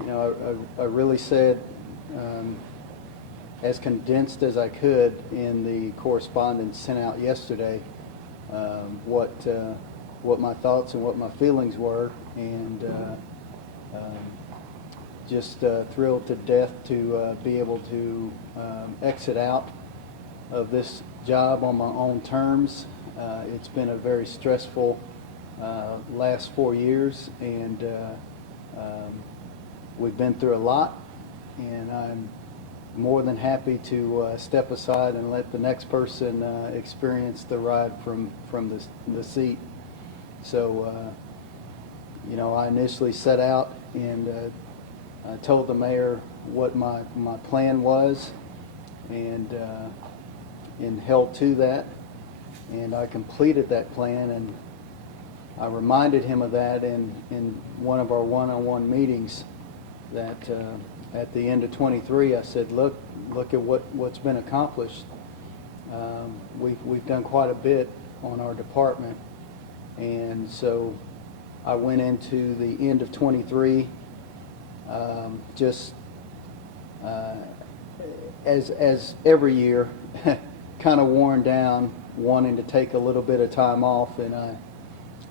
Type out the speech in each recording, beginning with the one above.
You know, I really said as condensed as I could in the correspondence sent out yesterday what my thoughts and what my feelings were, and just thrilled to death to be able to exit out of this job on my own terms. It's been a very stressful last 4 years, and we've been through a lot, and I'm more than happy to step aside and let the next person experience the ride from the seat. So, you know, I initially set out and I told the mayor what my plan was, and held to that, and I completed that plan, and I reminded him of that in one of our one-on-one meetings, that at the end of 23, I said, look at what's been accomplished. We've done quite a bit on our department, and so I went into the end of 23 just as every year, kind of worn down, wanting to take a little bit of time off, and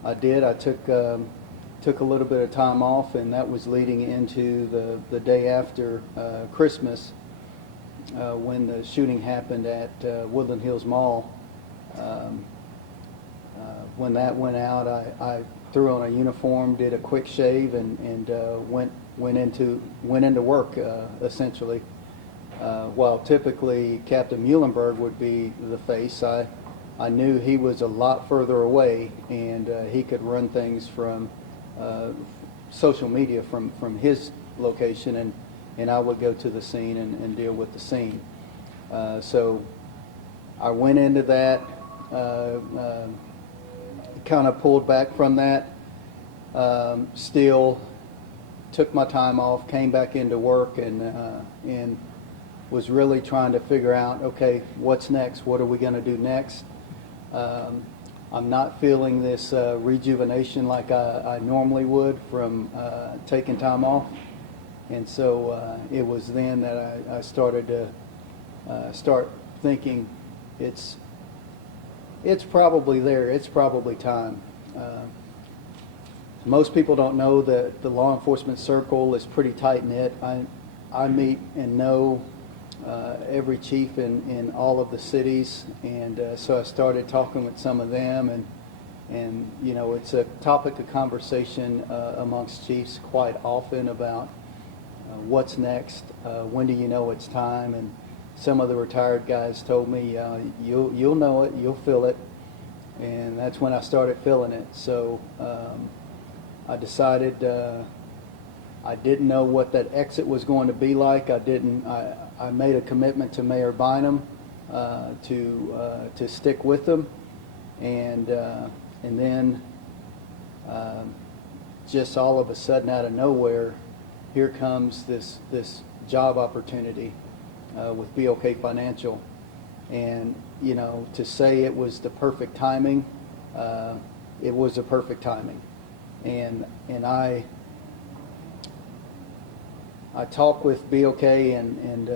I did. I took a little bit of time off, and that was leading into the day after Christmas, when the shooting happened at Woodland Hills Mall. When that went out, I threw on a uniform, did a quick shave, and went into work essentially. While typically Captain Muhlenberg would be the face, I knew he was a lot further away, and he could run things from social media from his location, and I would go to the scene and deal with the scene. So I went into that, kind of pulled back from that, still took my time off, came back into work, and was really trying to figure out, okay, what's next? What are we going to do next? I'm not feeling this rejuvenation like I normally would from taking time off, and so it was then that I started to start thinking it's probably there. It's probably time. Most people don't know that the law enforcement circle is pretty tight-knit. I meet and know every chief in all of the cities, and so I started talking with some of them, and you know, it's a topic of conversation amongst chiefs quite often about what's next, when do you know it's time, and some of the retired guys told me, you'll know it, you'll feel it, and that's when I started feeling it. So I decided I didn't know what that exit was going to be like. I made a commitment to Mayor Bynum to stick with them, and then just all of a sudden, out of nowhere, here comes this job opportunity with BOK Financial, and you know, to say it was the perfect timing, it was the perfect timing, and I talked with BOK and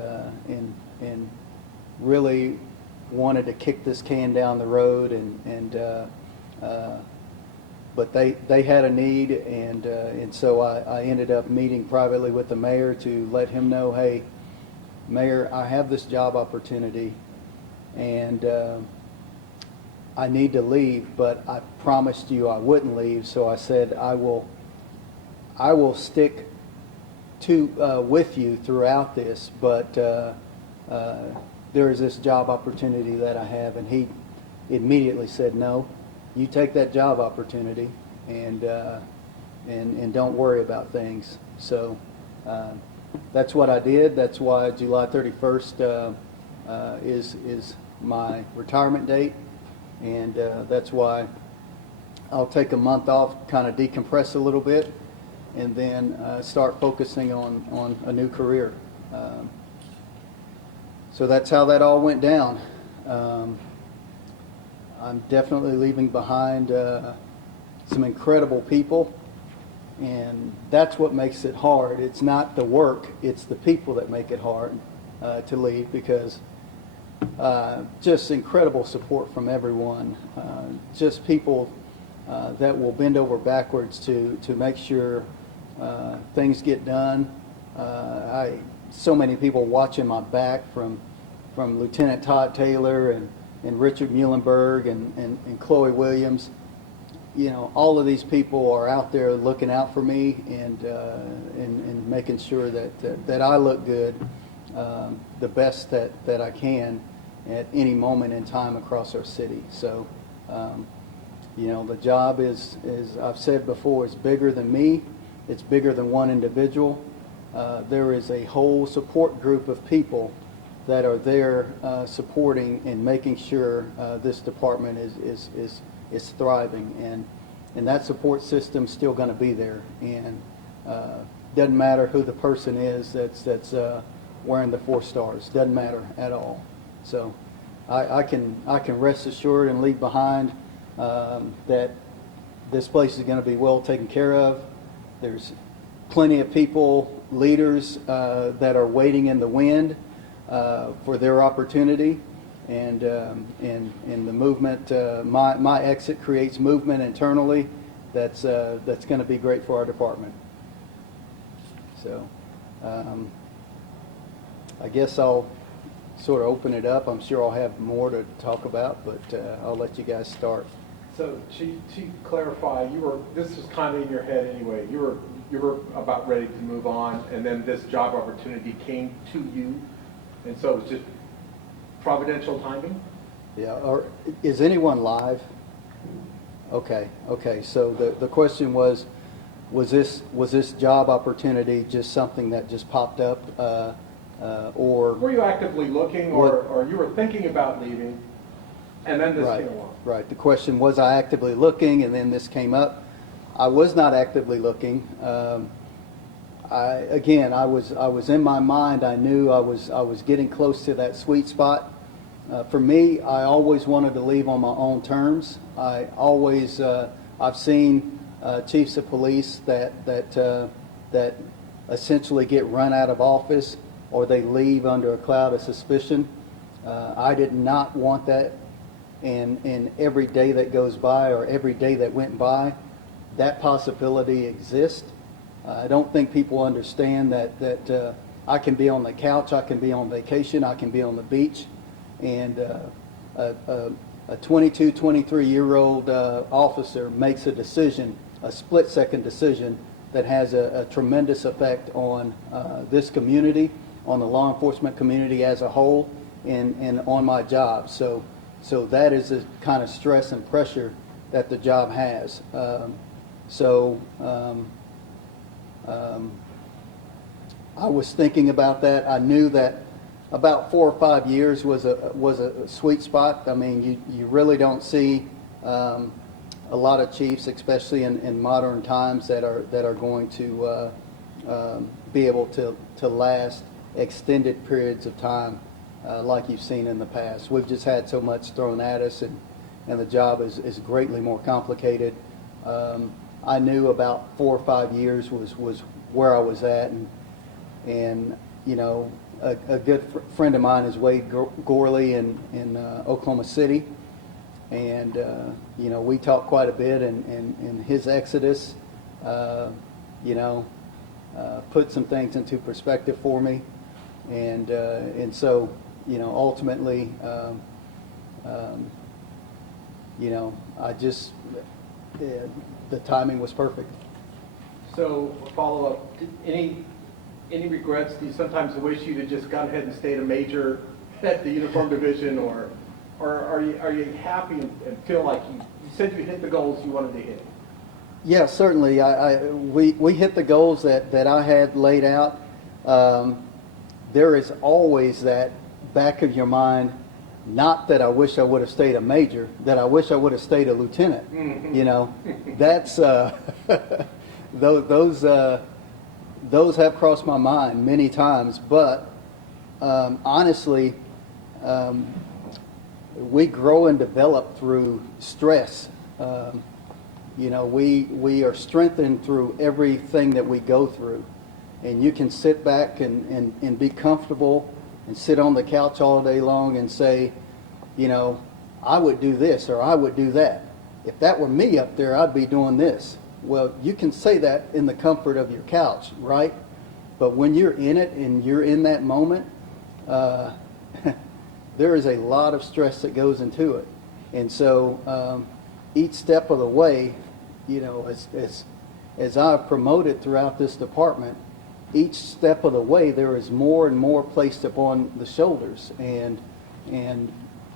really wanted to kick this can down the road, but they had a need, and so I ended up meeting privately with the mayor to let him know, hey, Mayor, I have this job opportunity, and I need to leave, but I promised you I wouldn't leave, so I said I will stick with you throughout this, but there is this job opportunity that I have, and he immediately said, no, you take that job opportunity, and don't worry about things. So that's what I did. That's why July 31st is my retirement date, and that's why I'll take a month off, kind of decompress a little bit, and then start focusing on a new career. So that's how that all went down. I'm definitely leaving behind some incredible people, and that's what makes it hard. It's not the work, it's the people that make it hard to leave, because just incredible support from everyone. Just people that will bend over backwards to make sure things get done. So many people watching my back, from Lieutenant Todd Taylor and Richard Muhlenberg and Chloe Williams. You know, all of these people are out there looking out for me and making sure that I look good, the best that I can at any moment in time across our city. So, you know, the job is I've said before, it's bigger than me. It's bigger than one individual. There is a whole support group of people that are there supporting and making sure this department is thriving, and that support system's still going to be there, and doesn't matter who the person is that's wearing the 4 stars. Doesn't matter at all. So I can rest assured and leave behind that this place is going to be well taken care of. There's plenty of people, leaders that are waiting in the wind for their opportunity, and the movement. My exit creates movement internally that's going to be great for our department. So I guess I'll sort of open it up. I'm sure I'll have more to talk about, but I'll let you guys start. So to clarify, this was kind of in your head anyway. You were about ready to move on, and then this job opportunity came to you, and so it was just providential timing? Yeah. Or is anyone live? Okay. So the question was this job opportunity just something that just popped up, or were you actively looking, or you were thinking about leaving, and then this came along? Right. The question was, I actively looking, and then this came up. I was not actively looking. I was in my mind. I knew I was getting close to that sweet spot. For me, I always wanted to leave on my own terms. I've seen chiefs of police that essentially get run out of office, or they leave under a cloud of suspicion. I did not want that. And every day that goes by, or every day that went by, that possibility exists. I don't think people understand that I can be on the couch, I can be on vacation, I can be on the beach, and a 22, 23-year-old officer makes a decision, a split-second decision, that has a tremendous effect on this community, on the law enforcement community as a whole, and on my job. So that is the kind of stress and pressure that the job has. I was thinking about that. I knew that about 4 or 5 years was a sweet spot. I mean, you really don't see a lot of chiefs, especially in modern times, that are going to be able to last extended periods of time like you've seen in the past. We've just had so much thrown at us, and the job is greatly more complicated. I knew about 4 or 5 years was where I was at, and you know, a good friend of mine is Wade Gorley in Oklahoma City, and you know, we talked quite a bit, and his exodus, you know, put some things into perspective for me, and so, you know, ultimately, you know, I just the timing was perfect. So, follow up. Any regrets? Do you sometimes wish you'd have just gone ahead and stayed a major at the uniform division, or are you happy and feel like you said you hit the goals you wanted to hit? Yeah, certainly. We hit the goals that I had laid out. There is always that back of your mind, not that I wish I would have stayed a major, that I wish I would have stayed a lieutenant. Mm-hmm. You know, that's those have crossed my mind many times. But honestly, we grow and develop through stress. You know, we are strengthened through everything that we go through. And you can sit back and be comfortable and sit on the couch all day long and say, you know, I would do this or I would do that. If that were me up there, I'd be doing this. Well, you can say that in the comfort of your couch, right? But when you're in it and you're in that moment, there is a lot of stress that goes into it. And so each step of the way, you know, as I've promoted throughout this department, each step of the way there is more and more placed upon the shoulders. And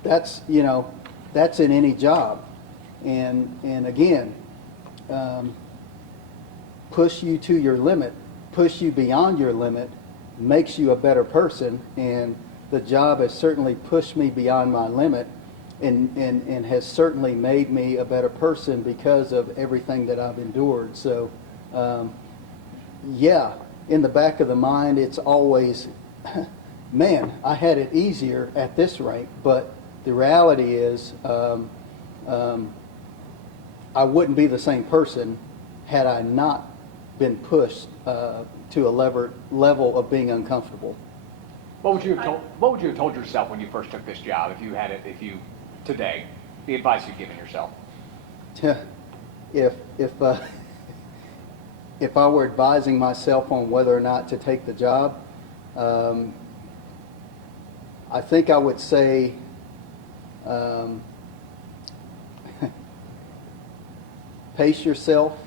that's, you know, that's in any job. And again, push you to your limit, push you beyond your limit, makes you a better person. And the job has certainly pushed me beyond my limit and has certainly made me a better person because of everything that I've endured. So, yeah, in the back of the mind, it's always, man, I had it easier at this rank, but the reality is I wouldn't be the same person had I not been pushed to a level of being uncomfortable. What would you have told yourself when you first took this job, today, the advice you've given yourself? If I were advising myself on whether or not to take the job, I think I would say pace yourself,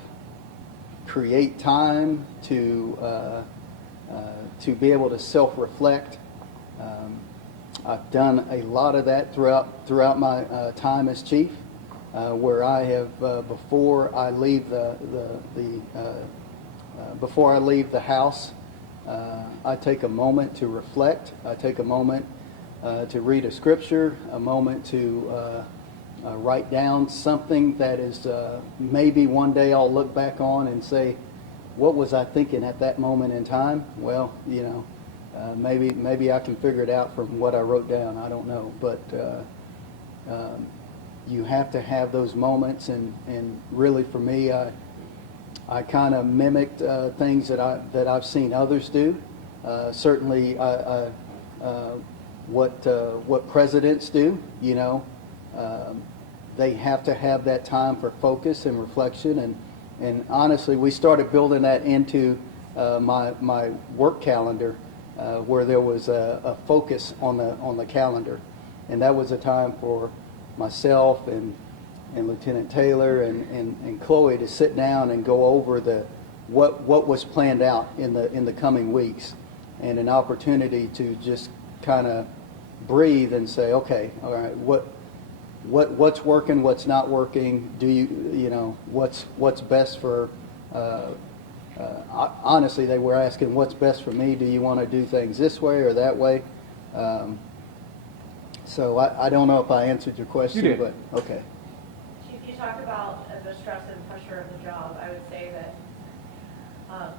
create time to be able to self-reflect. I've done a lot of that throughout my time as chief, where I have before I leave the house, I take a moment to reflect. I take a moment to read a scripture, a moment to write down something that is maybe one day I'll look back on and say, what was I thinking at that moment in time? Well, you know, maybe I can figure it out from what I wrote down. I don't know, but you have to have those moments, and really for me, I kind of mimicked things that I've seen others do. Certainly, what presidents do, you know. They have to have that time for focus and reflection, and honestly, we started building that into my work calendar, where there was a focus on the calendar, and that was a time for myself and Lieutenant Taylor and Chloe to sit down and go over what was planned out in the coming weeks, and an opportunity to just kind of breathe and say, okay, all right, what's working, what's not working? Do you know what's best for? Honestly, they were asking what's best for me. Do you want to do things this way or that way? So I don't know if I answered your question, You did. but okay. Chief, you talked about the stress and pressure of the job. I would say that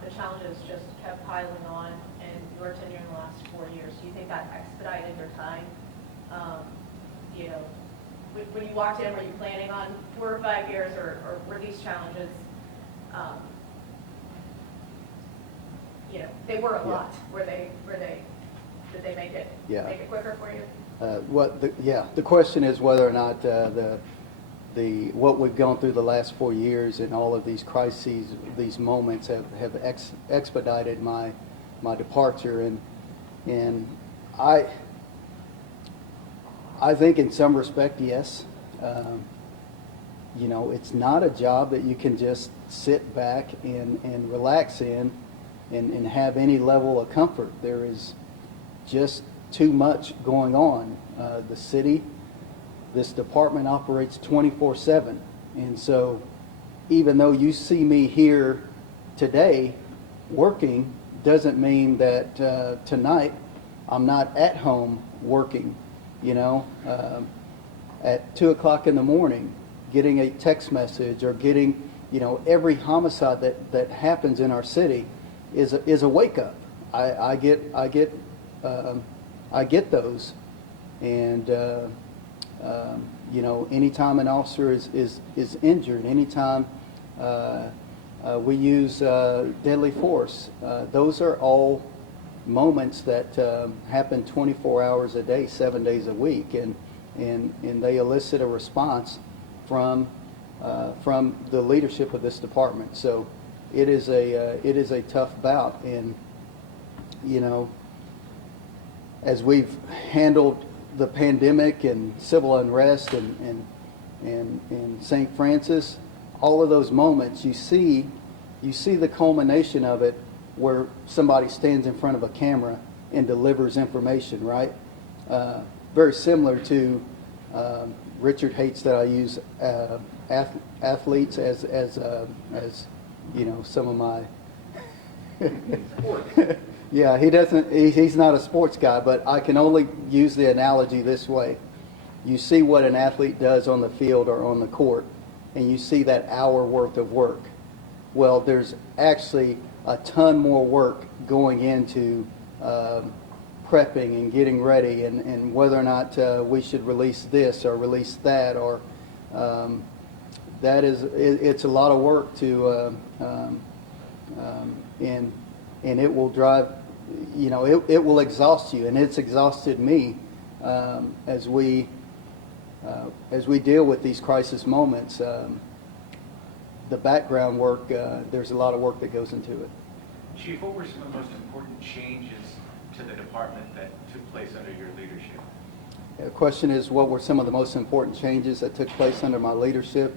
the challenges just kept piling on in your tenure in the last 4 years. Do you think that expedited your time? You know, when you walked in, were you planning on 4 or 5 years, or were these challenges, you know, they were a lot. Did they make it quicker for you? The question is whether or not what we've gone through the last 4 years and all of these crises, these moments have expedited my departure, and I think in some respect, yes. You know, it's not a job that you can just sit back and relax in and have any level of comfort. There is just too much going on. The city, this department operates 24/7. And so even though you see me here today working, doesn't mean that tonight I'm not at home working. You know, at 2 o'clock in the morning, getting a text message or getting, you know, every homicide that happens in our city is a wake up. I get those, and you know, anytime an officer is injured, anytime We use deadly force. Those are all moments that happen 24 hours a day, 7 days a week, and they elicit a response from the leadership of this department. So it is a tough bout, and as we've handled the pandemic and civil unrest and St. Francis, all of those moments, you see the culmination of it where somebody stands in front of a camera and delivers information, right? Very similar to, Richard hates that I use athletes as some of my yeah, he doesn't. He's not a sports guy, but I can only use the analogy this way. You see what an athlete does on the field or on the court, and you see that hour worth of work. Well, there's actually a ton more work going into prepping and getting ready, and whether or not we should release this or release that, or it's a lot of work to and it will drive, it will exhaust you, and it's exhausted me as we deal with these crisis moments. The background work, there's a lot of work that goes into it. Chief, what were some of the most important changes to the department that took place under your leadership? The question is, what were some of the most important changes that took place under my leadership?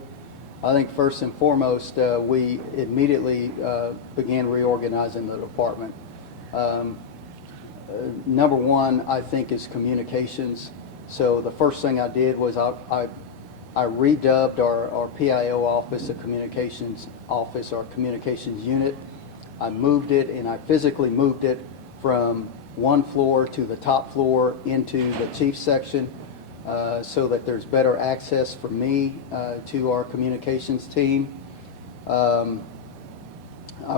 I think first and foremost, we immediately began reorganizing the department. Number one, I think, is communications. So the first thing I did was I redubbed our PIO office, the communications office, our communications unit. I moved it, and I physically moved it from one floor to the top floor into the chief section, so that there's better access for me to our communications team. I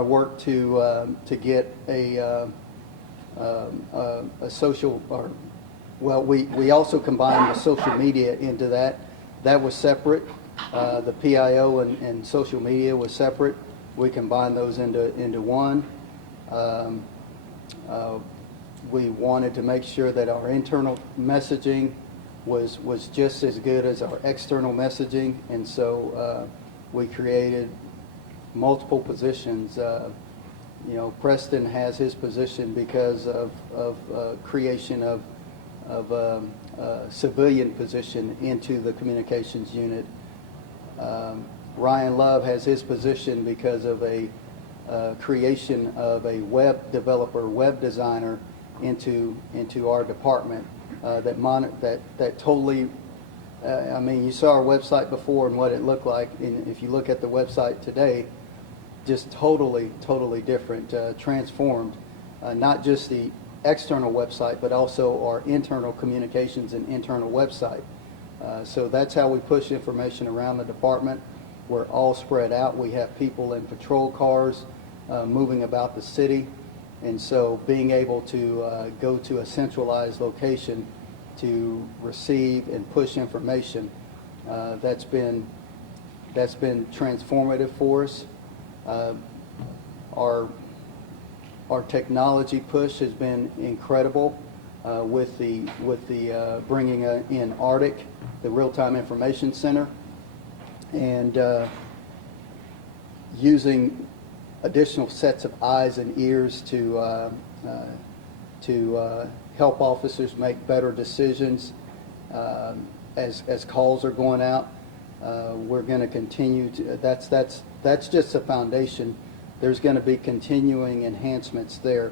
worked to get a social, we also combined the social media into that. That was separate. The PIO and social media was separate. We combined those into one. We wanted to make sure that our internal messaging was just as good as our external messaging, and so we created multiple positions. Preston has his position because of creation of a civilian position into the communications unit. Ryan Love has his position because of a creation of a web developer, web designer into our department. That totally, you saw our website before and what it looked like, and if you look at the website today, just totally different, transformed, not just the external website, but also our internal communications and internal website. So that's how we push information around the department. We're all spread out. We have people in patrol cars moving about the city. And so being able to go to a centralized location to receive and push information, that's been transformative for us. Our technology push has been incredible with the bringing in Arctic, the Real-Time Information Center, and using additional sets of eyes and ears to help officers make better decisions as calls are going out. We're going to continue to. That's just a foundation. There's going to be continuing enhancements there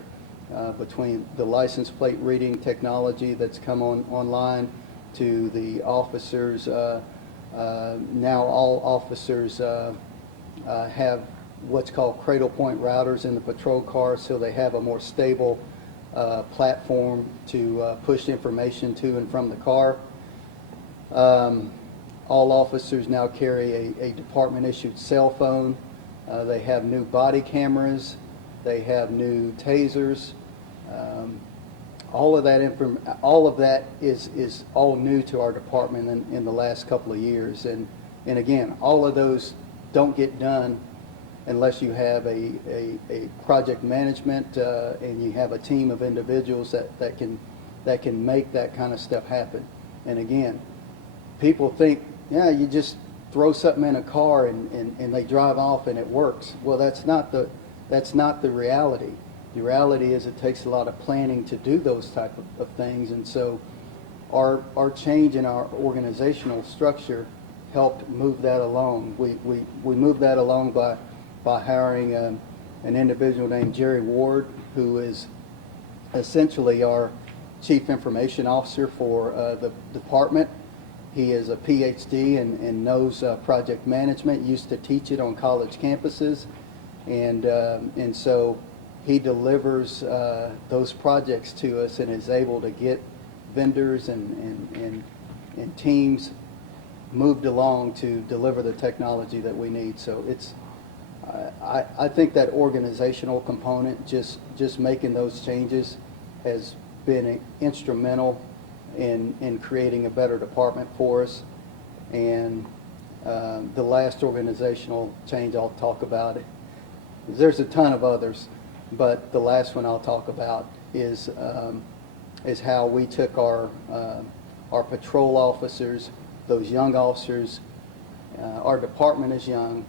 between the license plate reading technology that's come online to the officers. Now all officers have what's called cradle point routers in the patrol car, so they have a more stable platform to push information to and from the car. All officers now carry a department-issued cell phone. They have new body cameras. They have new tasers. All of that is all new to our department in the last couple of years. And again, all of those don't get done unless you have a project management and you have a team of individuals that can make that kind of stuff happen. And again, people think, yeah, you just throw something in a car and they drive off and it works. Well, that's not the reality. The reality is it takes a lot of planning to do those type of things. And so our change in our organizational structure helped move that along. We moved that along by hiring an individual named Jerry Ward, who is essentially our Chief Information Officer for the department. He is a PhD and knows project management, used to teach it on college campuses, and so he delivers those projects to us and is able to get vendors and teams moved along to deliver the technology that we need. So I think that organizational component, just making those changes, has been instrumental in creating a better department for us. And the last organizational change I'll talk about, there's a ton of others, but the last one I'll talk about is how we took our patrol officers, those young officers. Our department is young.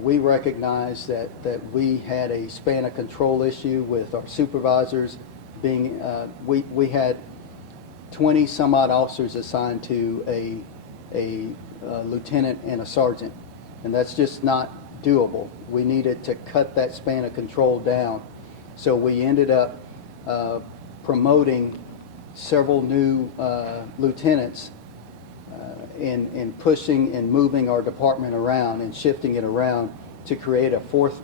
We recognized that we had a span of control issue with our supervisors being, we had 20 some odd officers assigned to a lieutenant and a sergeant, and that's just not doable. We needed to cut that span of control down. So we ended up promoting several new lieutenants in pushing and moving our department around and shifting it around to create a fourth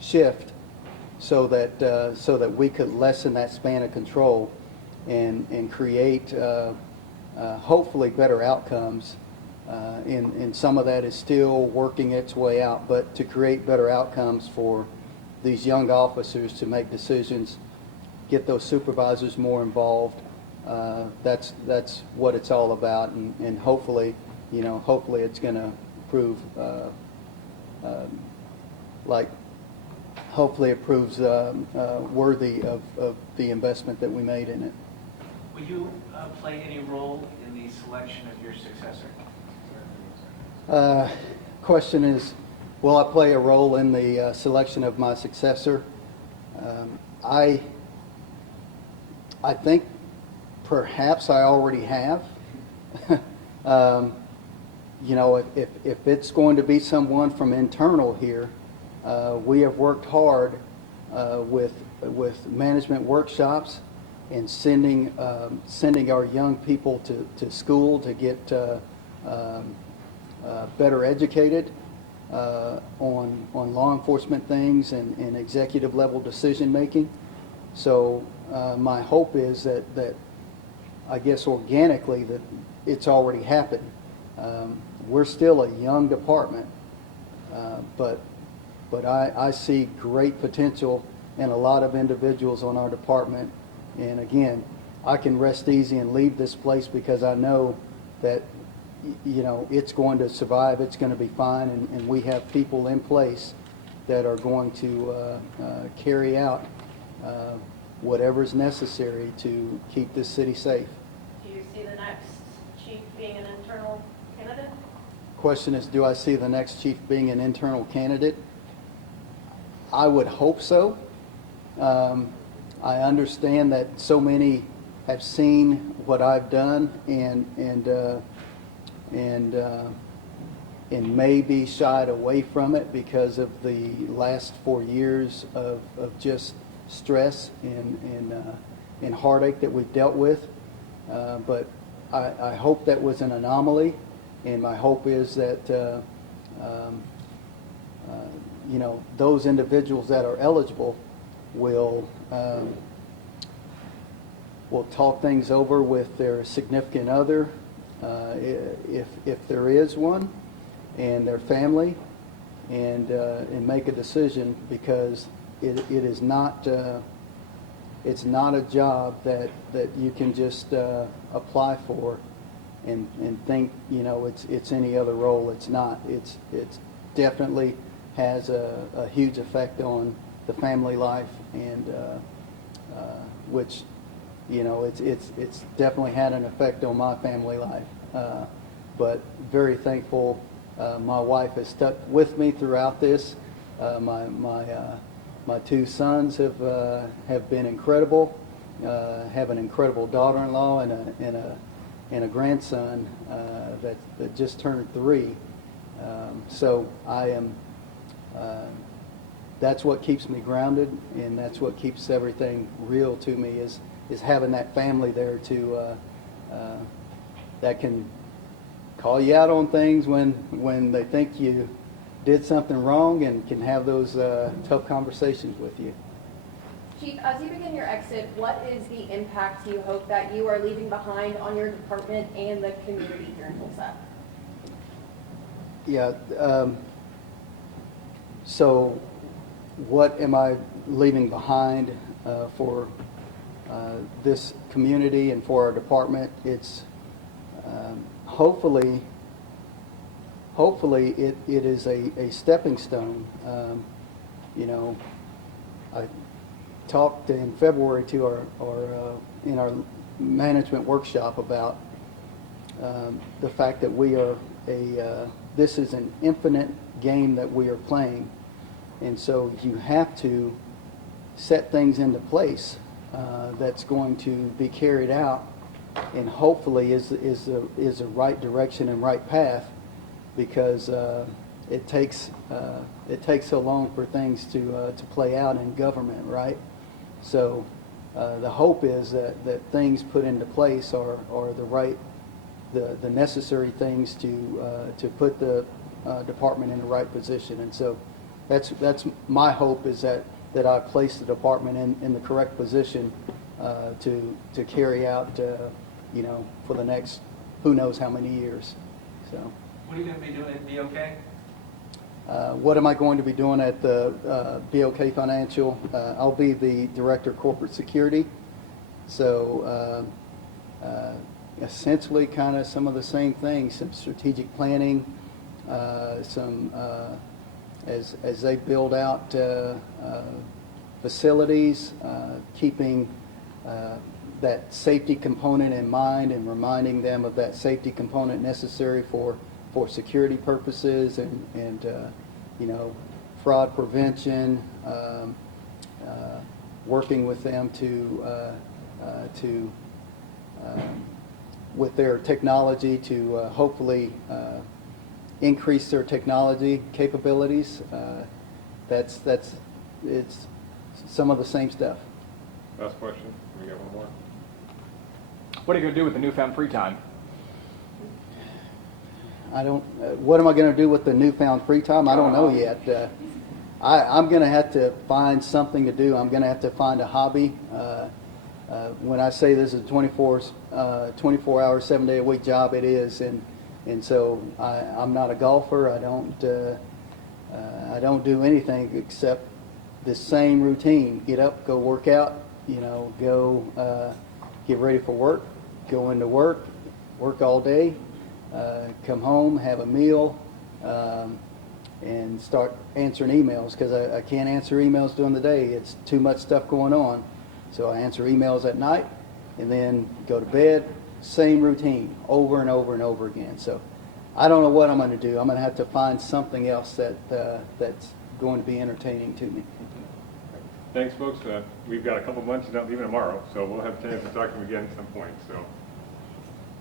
shift, so that we could lessen that span of control and create hopefully better outcomes. And some of that is still working its way out, but to create better outcomes for these young officers to make decisions, get those supervisors more involved. That's what it's all about, and hopefully it's going to prove hopefully it proves worthy of the investment that we made in it. Will you play any role in the selection of your successor? Question is, will I play a role in the selection of my successor? I think perhaps I already have. If it's going to be someone from internal here, we have worked hard with management workshops and sending our young people to school to get better educated on law enforcement things and executive level decision making. So my hope is that I guess organically that it's already happened. We're still a young department, but I see great potential in a lot of individuals on our department. And again, I can rest easy and leave this place because I know that it's going to survive, it's going to be fine, and we have people in place that are going to carry out whatever's necessary to keep this city safe. Do you see the next chief being an internal candidate? Question is, do I see the next chief being an internal candidate? I would hope so. I understand that so many have seen what I've done and maybe shied away from it because of the last 4 years of just stress and heartache that we've dealt with. But I hope that was an anomaly, and my hope is that those individuals that are eligible will talk things over with their significant other, if there is one, and their family, and make a decision, because it is not it's not a job that you can just apply for and think, you know, it's any other role. It's not. It's definitely has a huge effect on the family life, and which, you know, it's definitely had an effect on my family life. But very thankful. My wife has stuck with me throughout this. My two sons have been incredible. Have an incredible daughter-in-law and a grandson that just turned 3. So I am. That's what keeps me grounded, and that's what keeps everything real to me is having that family there to that can call you out on things when they think you did something wrong, and can have those tough conversations with you. Chief, as you begin your exit, what is the impact you hope that you are leaving behind on your department and the community here in Tulsa? Yeah. So what am I leaving behind for this community and for our department? It's hopefully it is a stepping stone. You know, I talked in February to our in our management workshop about the fact that we are this is an infinite game that we are playing, and so you have to set things into place that's going to be carried out, and hopefully is the right direction and right path, because it takes so long for things to play out in government, right? So the hope is that things put into place are the right, the necessary things to put the department in the right position. And so that's my hope, is that I place the department in the correct position to carry out, you know, for the next who knows how many years. So. What are you going to be doing at BOK? What am I going to be doing at the BOK Financial? I'll be the Director of Corporate Security. So essentially kind of some of the same things, some strategic planning, some as they build out facilities, keeping that safety component in mind and reminding them of that safety component necessary for security purposes, and you know, fraud prevention, working with them to with their technology to hopefully increase their technology capabilities. It's some of the same stuff. Last question. We got one more. What are you going to do with the newfound free time? I don't. What am I going to do with the newfound free time? I don't know yet. I'm going to have to find something to do. I'm going to have to find a hobby. When I say this is a 24-hour, 7-day-a-week job, it is, and so I'm not a golfer. I don't do anything except the same routine: get up, go work out, you know, go get ready for work, go into work, work all day. Come home, have a meal, and start answering emails, because I can't answer emails during the day. It's too much stuff going on. So I answer emails at night and then go to bed. Same routine over and over and over again. So I don't know what I'm going to do. I'm going to have to find something else that's going to be entertaining to me. Thanks, folks. We've got a couple bunches out leaving tomorrow, so we'll have a chance to talk to them again at some point. So.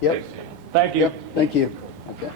Yep. Thank you. Yep. Thank you. Okay.